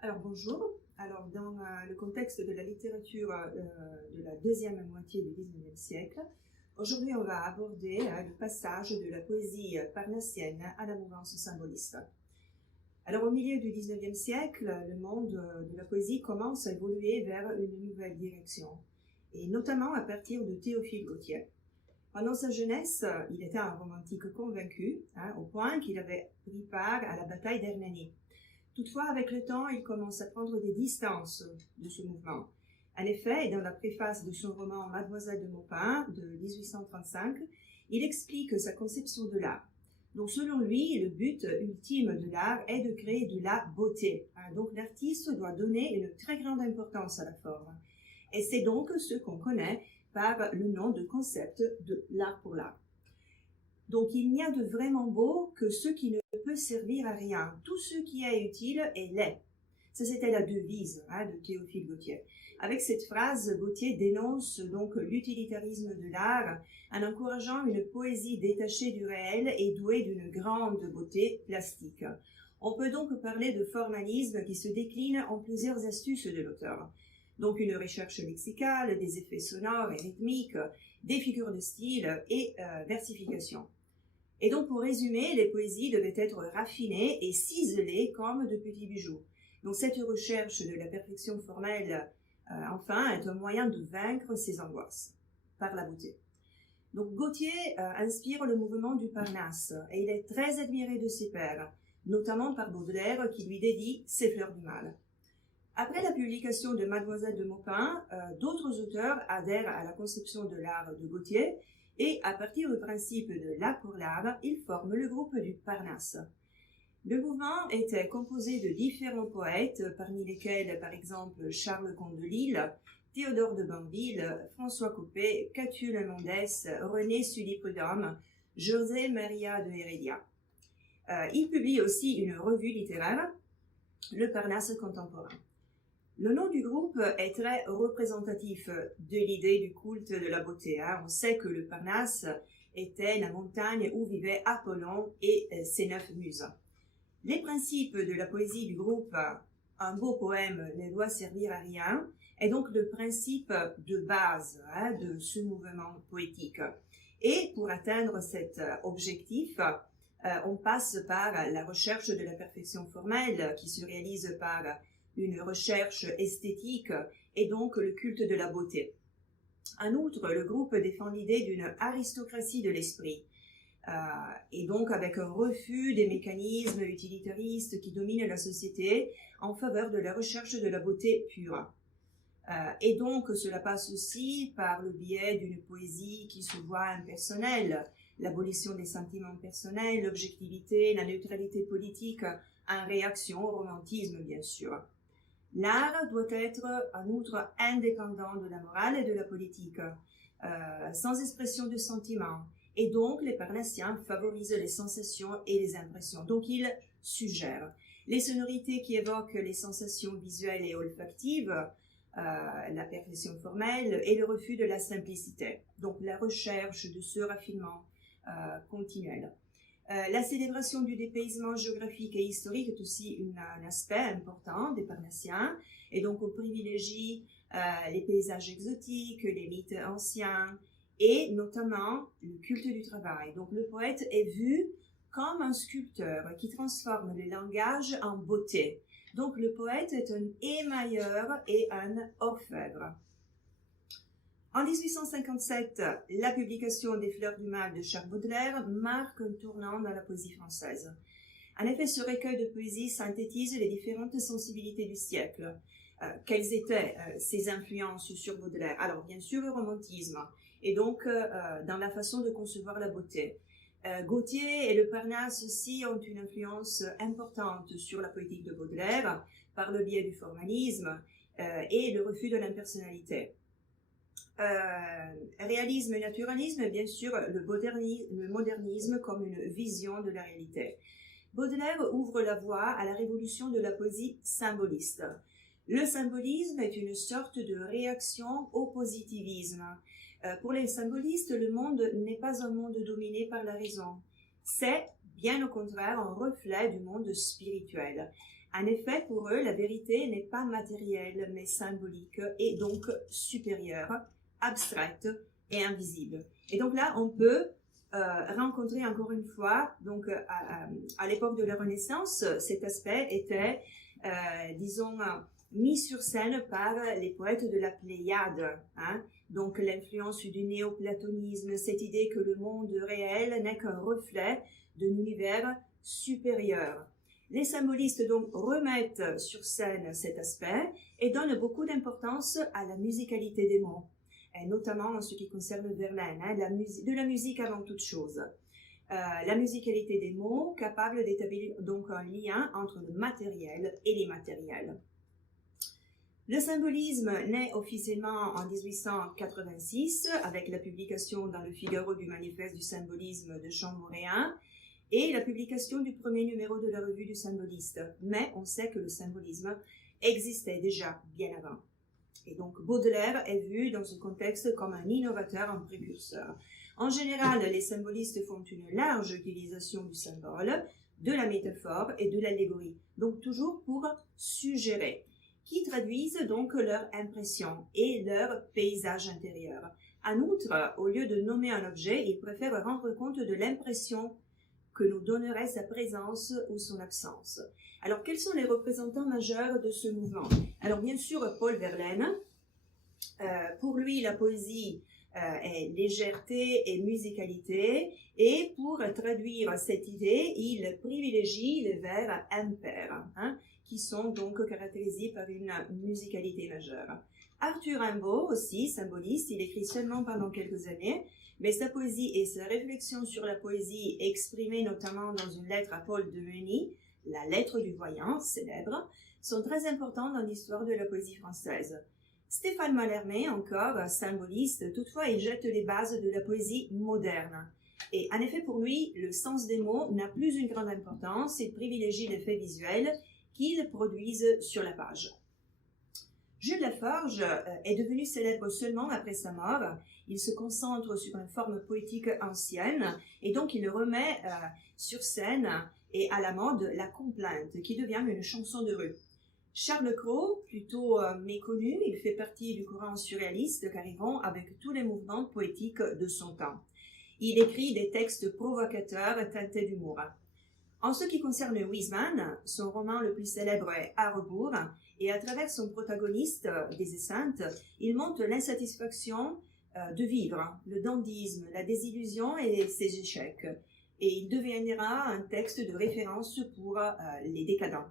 Alors bonjour. Alors dans le contexte de la littérature de la deuxième moitié du XIXe siècle, aujourd'hui on va aborder le passage de la poésie parnassienne à la mouvance symboliste. Alors au milieu du XIXe siècle, le monde de la poésie commence à évoluer vers une nouvelle direction, et notamment à partir de Théophile Gautier. Pendant sa jeunesse, il était un romantique convaincu, au point qu'il avait pris part à la bataille d'Hernani. Toutefois, avec le temps, il commence à prendre des distances de ce mouvement. En effet, dans la préface de son roman Mademoiselle de Maupin de 1835, il explique sa conception de l'art. Donc, selon lui, le but ultime de l'art est de créer de la beauté. Donc, l'artiste doit donner une très grande importance à la forme. Et c'est donc ce qu'on connaît par le nom de concept de l'art pour l'art. Donc, il n'y a de vraiment beau que ce qui ne peut servir à rien. Tout ce qui est utile est laid. Ça, c'était la devise de Théophile Gautier. Avec cette phrase, Gautier dénonce donc l'utilitarisme de l'art en encourageant une poésie détachée du réel et douée d'une grande beauté plastique. On peut donc parler de formalisme qui se décline en plusieurs astuces de l'auteur. Donc une recherche lexicale, des effets sonores et rythmiques, des figures de style et versification. Et donc, pour résumer, les poésies devaient être raffinées et ciselées comme de petits bijoux. Donc, cette recherche de la perfection formelle, enfin, est un moyen de vaincre ses angoisses par la beauté. Donc, Gautier inspire le mouvement du Parnasse et il est très admiré de ses pairs, notamment par Baudelaire qui lui dédie ses fleurs du mal. Après la publication de Mademoiselle de Maupin, d'autres auteurs adhèrent à la conception de l'art de Gautier. Et à partir du principe de l'art pour l'art, ils forment le groupe du Parnasse. Le mouvement était composé de différents poètes, parmi lesquels, par exemple, Charles Comte de Lille, Théodore de Banville, François Coppée, Catulle Mendès, René Sully-Prudhomme, José Maria de Heredia. Il publie aussi une revue littéraire, le Parnasse contemporain. Le nom du groupe est très représentatif de l'idée du culte de la beauté. On sait que le Parnasse était la montagne où vivaient Apollon et ses 9 muses. Les principes de la poésie du groupe « Un beau poème ne doit servir à rien » est donc le principe de base de ce mouvement poétique. Et pour atteindre cet objectif, on passe par la recherche de la perfection formelle qui se réalise par une recherche esthétique et donc le culte de la beauté. En outre, le groupe défend l'idée d'une aristocratie de l'esprit, et donc avec un refus des mécanismes utilitaristes qui dominent la société en faveur de la recherche de la beauté pure. Et donc cela passe aussi par le biais d'une poésie qui se voit impersonnelle, l'abolition des sentiments personnels, l'objectivité, la neutralité politique en réaction au romantisme bien sûr. L'art doit être en outre indépendant de la morale et de la politique, sans expression de sentiments. Et donc, les Parnassiens favorisent les sensations et les impressions. Donc, ils suggèrent les sonorités qui évoquent les sensations visuelles et olfactives, la perfection formelle et le refus de la simplicité. Donc, la recherche de ce raffinement continuel. La célébration du dépaysement géographique et historique est aussi un aspect important des Parnassiens, et donc on privilégie les paysages exotiques, les mythes anciens, et notamment le culte du travail. Donc le poète est vu comme un sculpteur qui transforme le langage en beauté. Donc le poète est un émailleur et un orfèvre. En 1857, la publication des Fleurs du mal de Charles Baudelaire marque un tournant dans la poésie française. En effet, ce recueil de poésie synthétise les différentes sensibilités du siècle. Quelles étaient ses influences sur Baudelaire? Alors, bien sûr, le romantisme, et donc dans la façon de concevoir la beauté. Gautier et le Parnasse aussi ont une influence importante sur la poétique de Baudelaire par le biais du formalisme et le refus de l'impersonnalité. Réalisme et naturalisme, bien sûr, le modernisme comme une vision de la réalité. Baudelaire ouvre la voie à la révolution de la poésie symboliste. Le symbolisme est une sorte de réaction au positivisme. Pour les symbolistes, le monde n'est pas un monde dominé par la raison. C'est, bien au contraire, un reflet du monde spirituel. En effet, pour eux, la vérité n'est pas matérielle, mais symbolique et donc supérieure, abstraite et invisible. Et donc là, on peut rencontrer encore une fois, donc à l'époque de la Renaissance, cet aspect était, disons, mis sur scène par les poètes de la Pléiade, hein? Donc l'influence du néoplatonisme, cette idée que le monde réel n'est qu'un reflet d'un univers supérieur. Les symbolistes donc remettent sur scène cet aspect et donnent beaucoup d'importance à la musicalité des mots, et notamment en ce qui concerne Verlaine, hein, de la musique avant toute chose. La musicalité des mots, capable d'établir donc un lien entre le matériel et l'immatériel. Le symbolisme naît officiellement en 1886 avec la publication dans le Figaro du manifeste du symbolisme de Champmoréen et la publication du premier numéro de la revue du symboliste. Mais on sait que le symbolisme existait déjà bien avant. Et donc Baudelaire est vu dans ce contexte comme un innovateur, un précurseur. En général, les symbolistes font une large utilisation du symbole, de la métaphore et de l'allégorie, donc toujours pour suggérer, qui traduisent donc leur impression et leur paysage intérieur. En outre, au lieu de nommer un objet, ils préfèrent rendre compte de l'impression que nous donnerait sa présence ou son absence. Alors, quels sont les représentants majeurs de ce mouvement? Alors, bien sûr, Paul Verlaine. Pour lui, la poésie est légèreté et musicalité, et pour traduire cette idée, il privilégie les vers impairs, hein, qui sont donc caractérisés par une musicalité majeure. Arthur Rimbaud, aussi symboliste, il écrit seulement pendant quelques années, mais sa poésie et sa réflexion sur la poésie, exprimée notamment dans une lettre à Paul de Meuny, la lettre du voyant, célèbre, sont très importants dans l'histoire de la poésie française. Stéphane Mallarmé, encore symboliste, toutefois il jette les bases de la poésie moderne. Et en effet, pour lui, le sens des mots n'a plus une grande importance, il privilégie l'effet visuel qu'ils produisent sur la page. Jules Laforge est devenu célèbre seulement après sa mort. Il se concentre sur une forme poétique ancienne et donc il remet sur scène et à la mode la complainte qui devient une chanson de rue. Charles Cros, plutôt méconnu, il fait partie du courant surréaliste car il rompt avec tous les mouvements poétiques de son temps. Il écrit des textes provocateurs teintés d'humour. En ce qui concerne Huysmans, son roman le plus célèbre est À rebours, et à travers son protagoniste, des Esseintes, il montre l'insatisfaction de vivre, le dandysme, la désillusion et ses échecs. Et il deviendra un texte de référence pour les décadents.